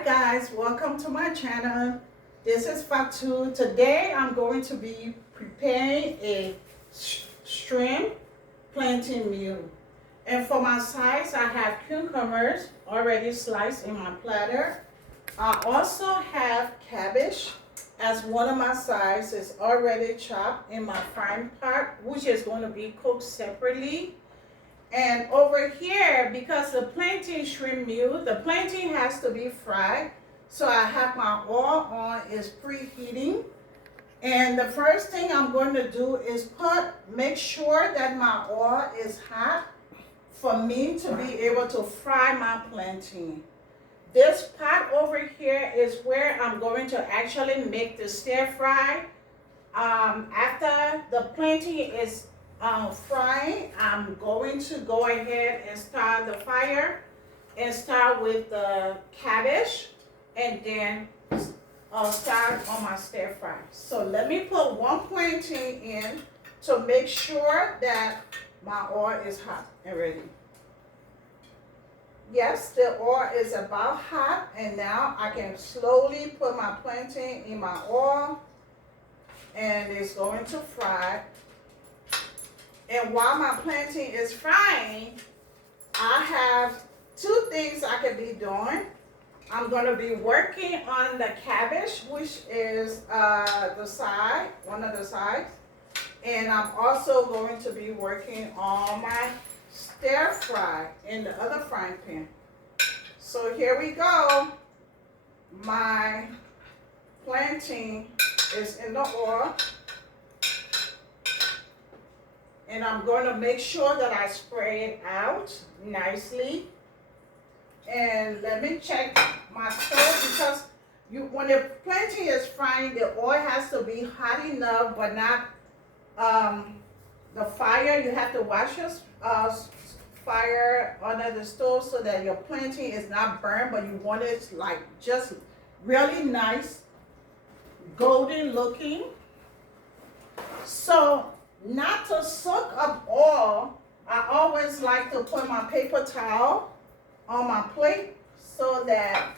Hi guys, welcome to my channel. This is Fatu. Today I'm going to be preparing a shrimp plantain meal. And for my sides, I have cucumbers already sliced in my platter. I also have cabbage as one of my sides. It's already chopped in my frying pot, which is going to be cooked separately. And over here, because the plantain shrimp meal, the plantain has to be fried. So I have my oil on, is preheating. And the first thing I'm going to do is make sure that my oil is hot for me to be able to fry my plantain. This pot over here is where I'm going to actually make the stir fry. After the plantain is frying, I'm going to go ahead and start the fire and start with the cabbage and then start on my stir fry. So let me put one plantain in to make sure that my oil is hot and ready. Yes, the oil is about hot, and now I can slowly put my plantain in my oil and it's going to fry. And while my plantain is frying, I have two things I could be doing. I'm going to be working on the cabbage, which is one of the sides. And I'm also going to be working on my stir fry in the other frying pan. So here we go. My plantain is in the oil. And I'm going to make sure that I spray it out nicely. And let me check my stove, because when the plantain is frying, the oil has to be hot enough, but not the fire. You have to watch your fire under the stove so that your plantain is not burned, but you want it like just really nice, golden looking. So not to soak up oil, I always like to put my paper towel on my plate so that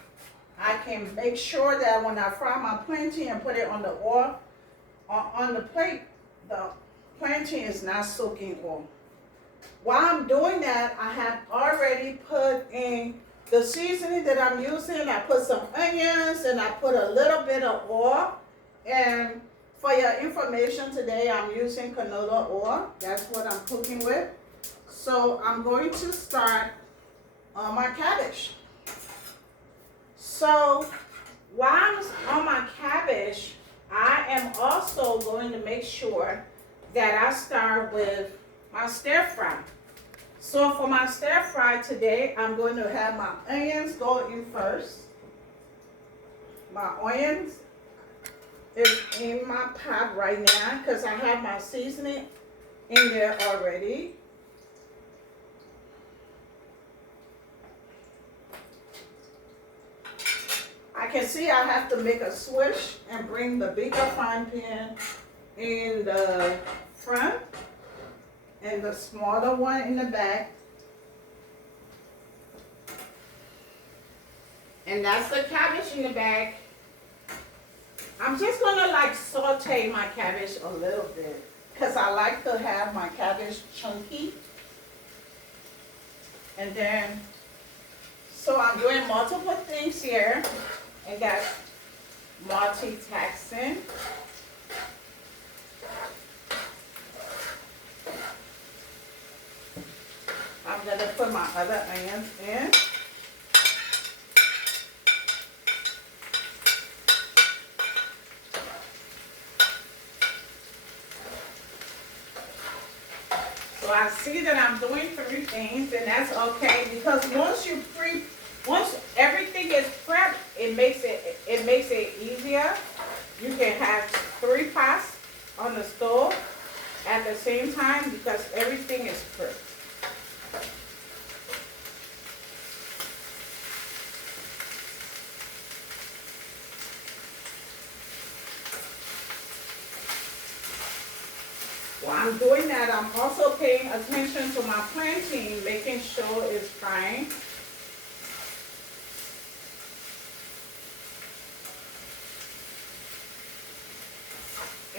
I can make sure that when I fry my plantain and put it on the oil, on the plate, the plantain is not soaking oil. While I'm doing that, I have already put in the seasoning that I'm using. I put some onions and I put a little bit of oil. And for your information, today I'm using canola oil. That's what I'm cooking with. So I'm going to start on my cabbage. So while I'm on my cabbage, I am also going to make sure that I start with my stir fry. So for my stir fry today, I'm going to have my onions go in first. My onions is in my pot right now because I have my seasoning in there already. I can see I have to make a switch and bring the bigger frying pan in the front and the smaller one in the back. And that's the cabbage in the back. I'm just gonna like saute my cabbage a little bit because I like to have my cabbage chunky. And then, so I'm doing multiple things here. I got multitasking. I'm gonna put my other onions in. So I see that I'm doing 3 things, and that's okay, because once everything is prepped, it makes it easier. You can have 3 pots on the stove at the same time because everything is prepped. While I'm doing that, I'm also paying attention to my plantain, making sure it's frying.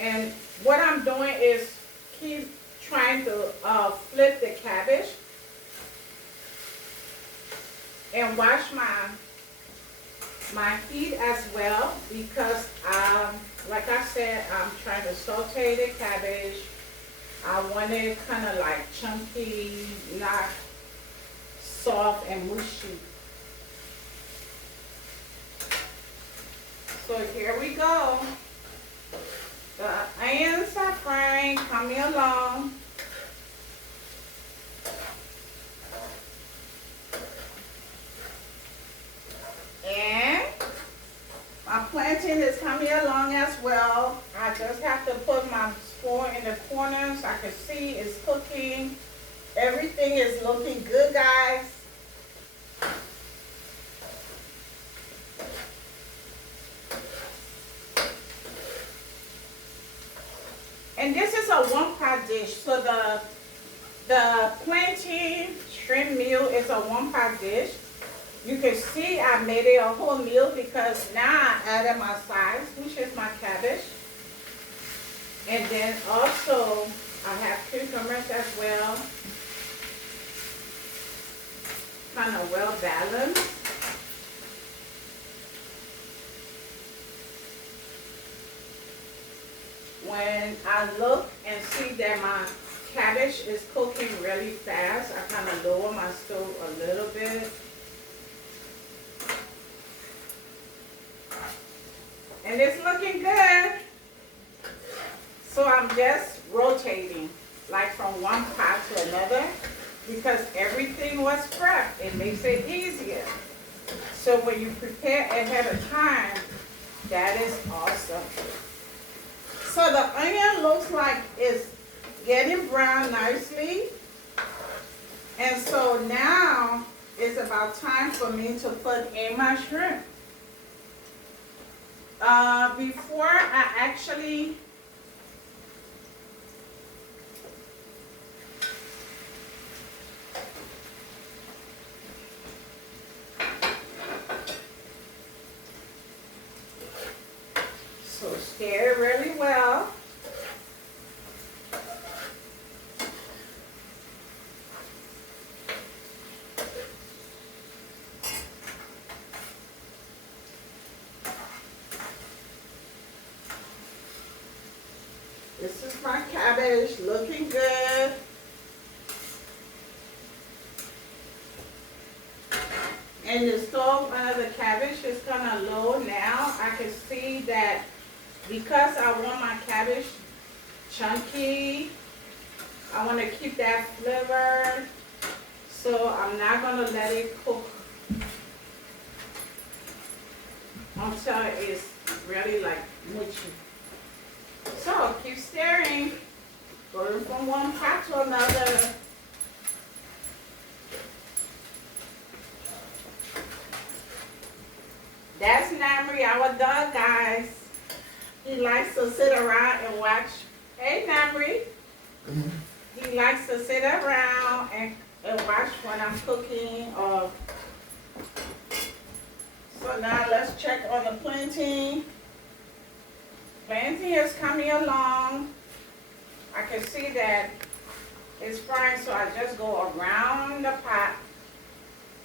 And what I'm doing is keep trying to flip the cabbage and watch my heat as well, because like I said, I'm trying to saute the cabbage. I want it kind of like chunky, not soft and mushy. So here we go. The onions are frying, coming along. And my plantain is coming along as well. I just have to put my spoon in the corner so I can see it's cooking. Everything is looking good, guys. And this is a one-pot dish. So the plantain shrimp meal is a one-pot dish. You can see I made it a whole meal because now I added my sides, which is my cabbage. And then also I have cucumbers as well. Kind of well balanced. When I look and see that my cabbage is cooking really fast, I kind of lower my stove a little bit. And it's looking good. So I'm just rotating, like from one pot to another, because everything was prepped. It makes it easier. So when you prepare ahead of time, that is awesome. So the onion looks like it's getting brown nicely. And so now it's about time for me to put in my shrimp. Before I actually stir it really well. This is my cabbage, looking good. And the stove under the cabbage is kind of low now. I can see that because I want my cabbage chunky, I want to keep that flavor. So I'm not going to let it cook until it's really like mushy. So keep stirring, going from one pot to another. That's Namri, our dog, guys. He likes to sit around and watch. Hey, Namri. He likes to sit around and watch when I'm cooking. So now let's check on the plantain. Plantain is coming along. I can see that it's frying, so I just go around the pot.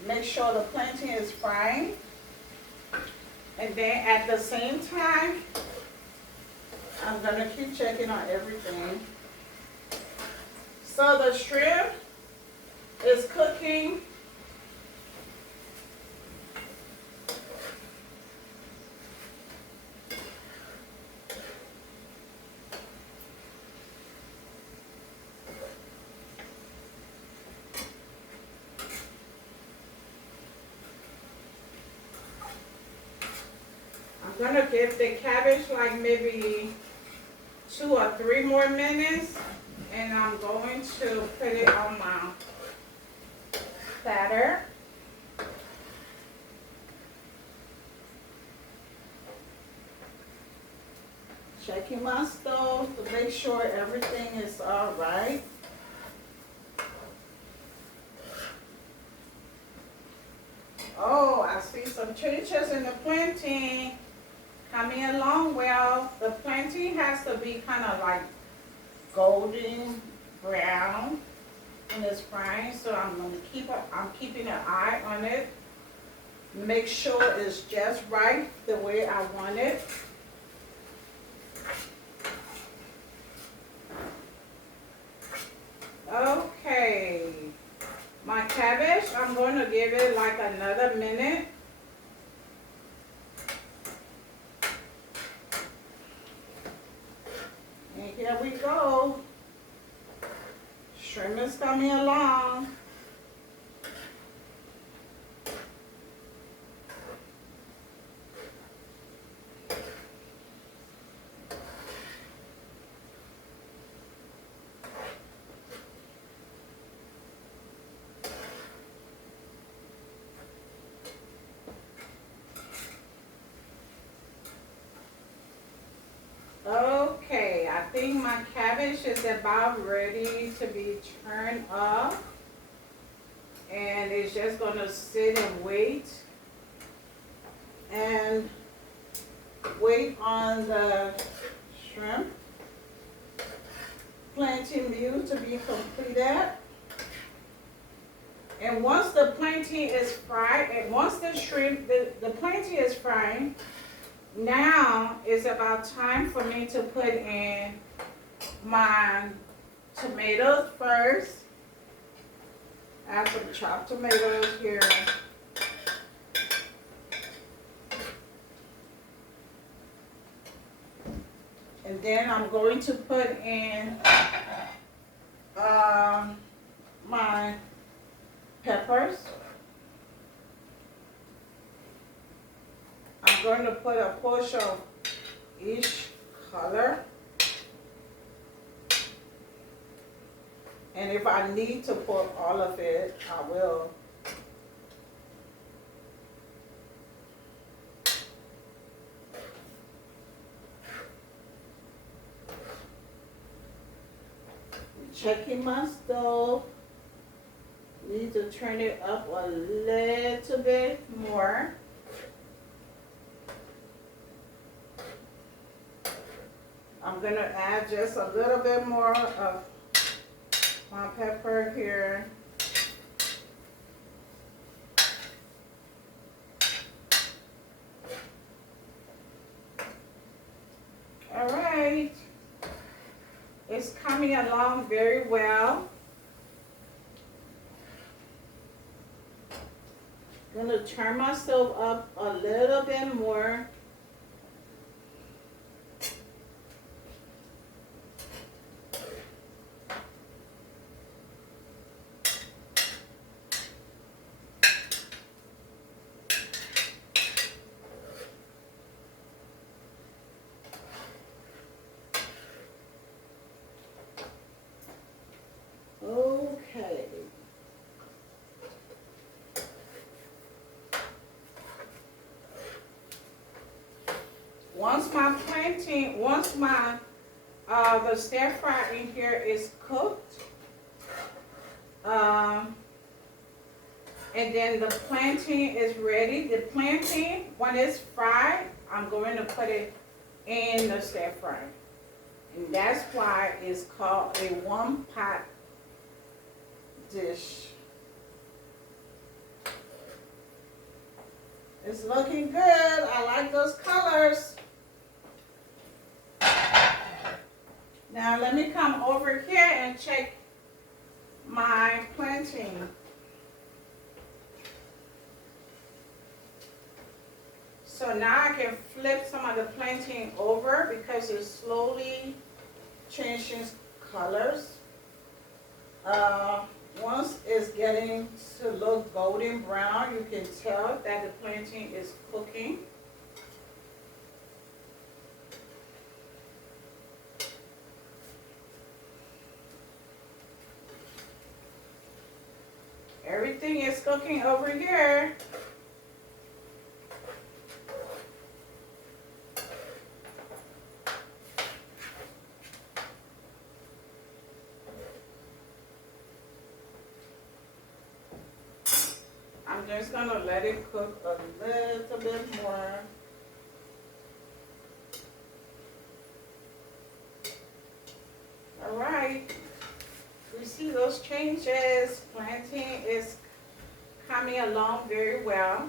Make sure the plantain is frying. And then at the same time, I'm gonna keep checking on everything. So the shrimp is cooking. I'm gonna give the cabbage like maybe 2 or 3 more minutes, and I'm going to put it on my platter. Checking my stove to make sure everything is all right. Oh, I see some changes in the plantain. coming along well. The plantain has to be kind of like golden brown when it's frying, so I'm keeping an eye on it. Make sure it's just right the way I want it. Okay, my cabbage, I'm going to give it like another minute. And here we go. Shrimp is coming along. Okay, I think my cabbage is about ready to be turned up. And it's just gonna sit and wait. And wait on the shrimp plantain meal to be completed. And once the plantain is fried, and once the shrimp, the plantain is frying, now it's about time for me to put in my tomatoes first. I have some chopped tomatoes here. And then I'm going to put in my peppers. I'm going to put a portion of each color. And if I need to put all of it, I will. Checking my stove. Need to turn it up a little bit more. I'm going to add just a little bit more of my pepper here. All right. It's coming along very well. I'm going to turn my stove up a little bit more. Okay. Once my the stir fry in here is cooked, and then the plantain is ready. The plantain, when it's fried, I'm going to put it in the stir fry, and that's why it's called a one pot dish. It's looking good. I like those colors. Now let me come over here and check my plantain. So now I can flip some of the plantain over because it's slowly changing colors. Once it's getting to look golden brown, you can tell that the plantain is cooking. Everything is cooking over here. I'm just gonna let it cook a little bit more. why we see those changes. Plantain is coming along very well.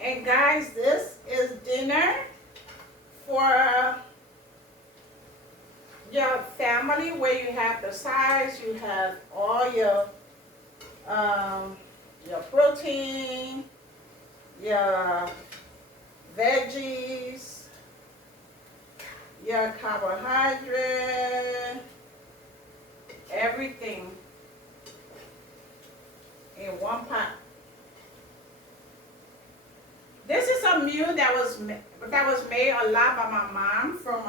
And guys, this is dinner for your family, where you have the sides, you have all your protein, your veggies, your carbohydrate, everything in one pot. This is a meal that was made a lot by my mom from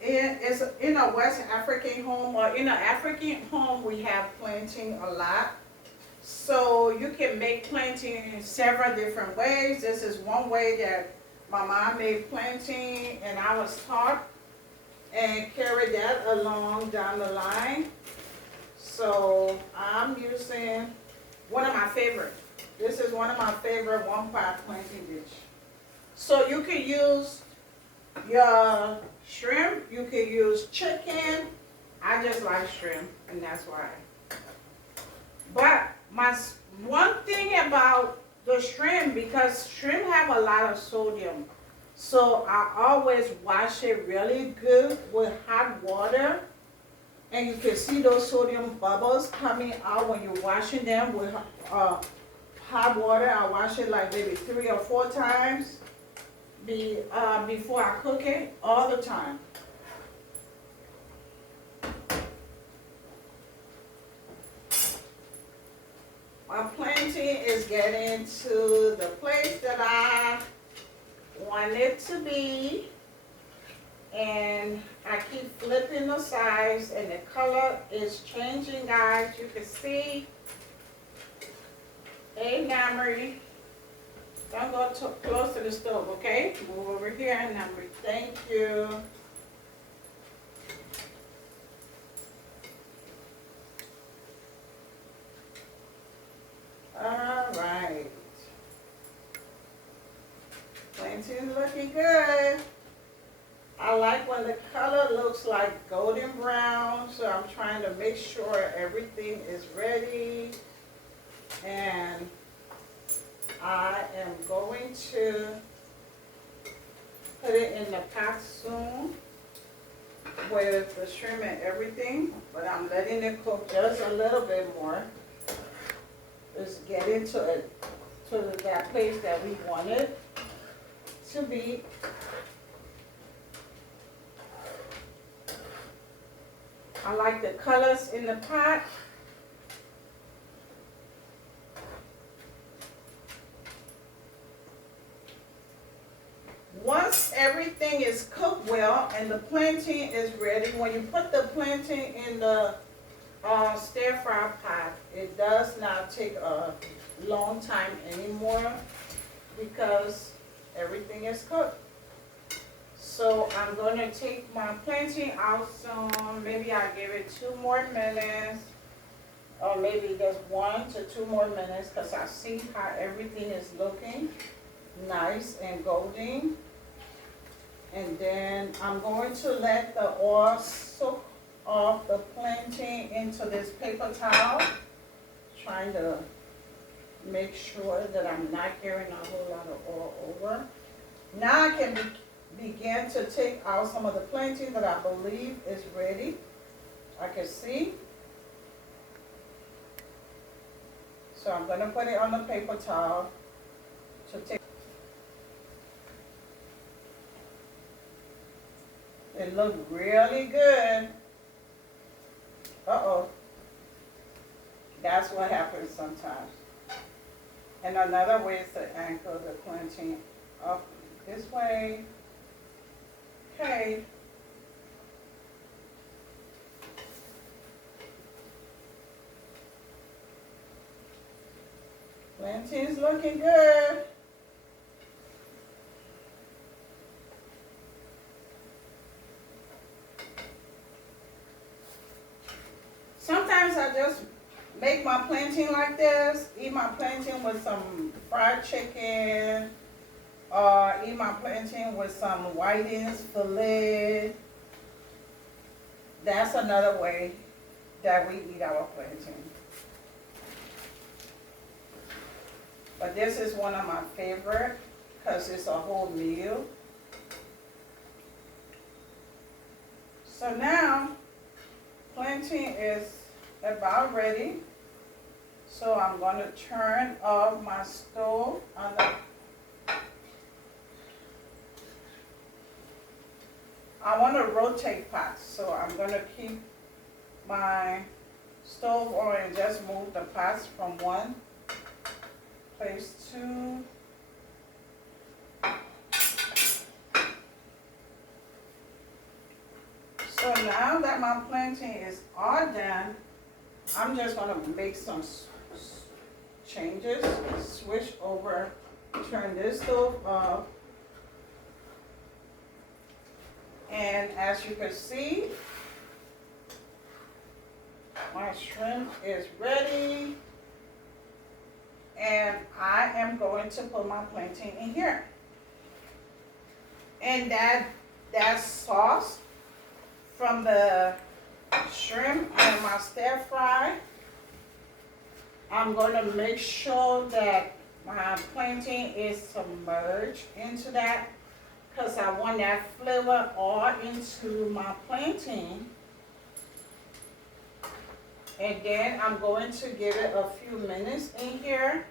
it's in a West African home, or in an African home we have plantain a lot. So you can make plantain in several different ways. This is one way that my mom made plantain, and I was taught and carried that along down the line. So I'm using one of my favorite. This is one of my favorite one-pot plantain dish. So you can use your shrimp, you can use chicken. I just like shrimp, and that's why. But one thing about the shrimp, because shrimp have a lot of sodium, so I always wash it really good with hot water. And you can see those sodium bubbles coming out when you're washing them with hot water. I wash it like maybe 3 or 4 times before I cook it, all the time. My plantain is getting to the place that I want it to be. And I keep flipping the sides, and the color is changing, guys. You can see. Hey, Namri, don't go too close to the stove, okay? Move over here, Namri. Thank you. All right. Plantain looking good. I like when the color looks like golden brown, so I'm trying to make sure everything is ready. And I am going to put it in the pot soon with the shrimp and everything, but I'm letting it cook just a little bit more. Just get into it, to that place that we want it to be. I like the colors in the pot. Once everything is cooked well and the plantain is ready, when you put the plantain in the stir fry pot, it does not take a long time anymore because everything is cooked. So I'm going to take my plantain out soon. Maybe I'll give it 2 more minutes, or maybe just 1 to 2 more minutes, because I see how everything is looking nice and golden. And then I'm going to let the oil soak off the plantain into this paper towel, trying to make sure that I'm not carrying a whole lot of oil over. Now I can begin to take out some of the plantain that I believe is ready. I can see. So I'm going to put it on the paper towel to take. It looks really good. Uh-oh. That's what happens sometimes. And another way is to anchor the plantain up this way. Okay. Plantain's looking good. Sometimes I just make my plantain like this, eat my plantain with some fried chicken or eat my plantain with some whitings, filet. That's another way that we eat our plantain. But this is one of my favorite because it's a whole meal. So now, plantain is about ready. So I'm going to turn off my stove on the I want to rotate pots, so I'm going to keep my stove on and just move the pots from one place to so now that my plantain is all done, I'm just going to make some changes, switch over, turn this stove off. And as you can see, my shrimp is ready. And I am going to put my plantain in here. And that sauce from the shrimp and my stir fry, I'm going to make sure that my plantain is submerged into that, because I want that flavor all into my plantain. And then I'm going to give it a few minutes in here.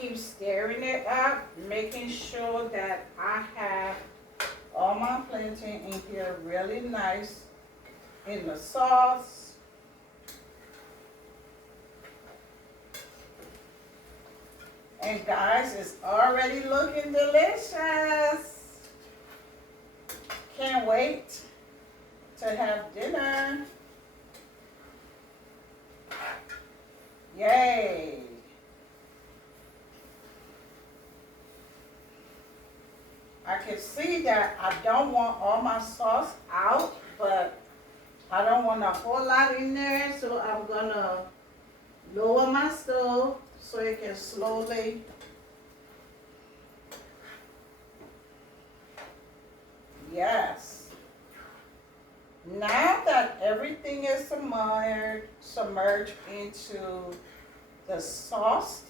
Keep stirring it up, making sure that I have all my plantain in here really nice in the sauce. And guys, it's already looking delicious. Can't wait to have dinner. Yay. I can see that I don't want all my sauce out, but I don't want a whole lot in there, so I'm gonna lower my stove so it can slowly yes. Now that everything is submerged into the sauce,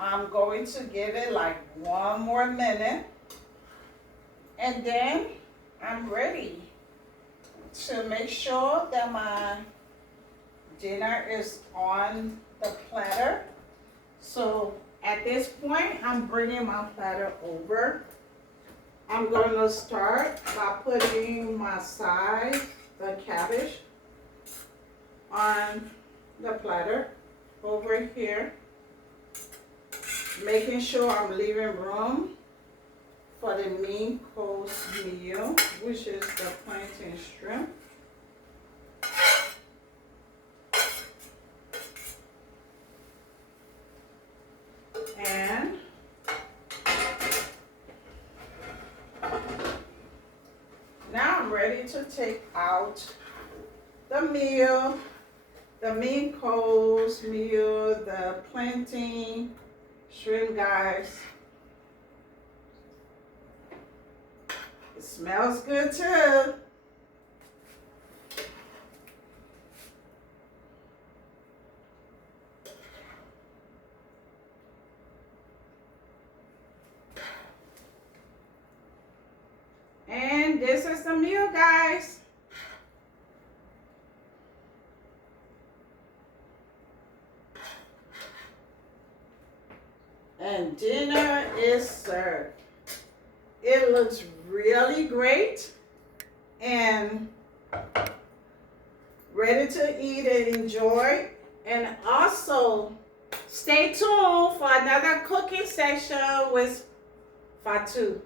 I'm going to give it like 1 more minute, and then I'm ready to make sure that my dinner is on the platter. So at this point, I'm bringing my platter over. I'm going to start by putting my side, the cabbage, on the platter over here, making sure I'm leaving room for the main course meal, which is the plantain shrimp. And now I'm ready to take out the meal, the main course meal, the plantain shrimp, guys. It smells good too. And this is the meal, guys. And dinner is served. It looks really great and ready to eat and enjoy. And also, stay tuned for another cooking session with Fatu.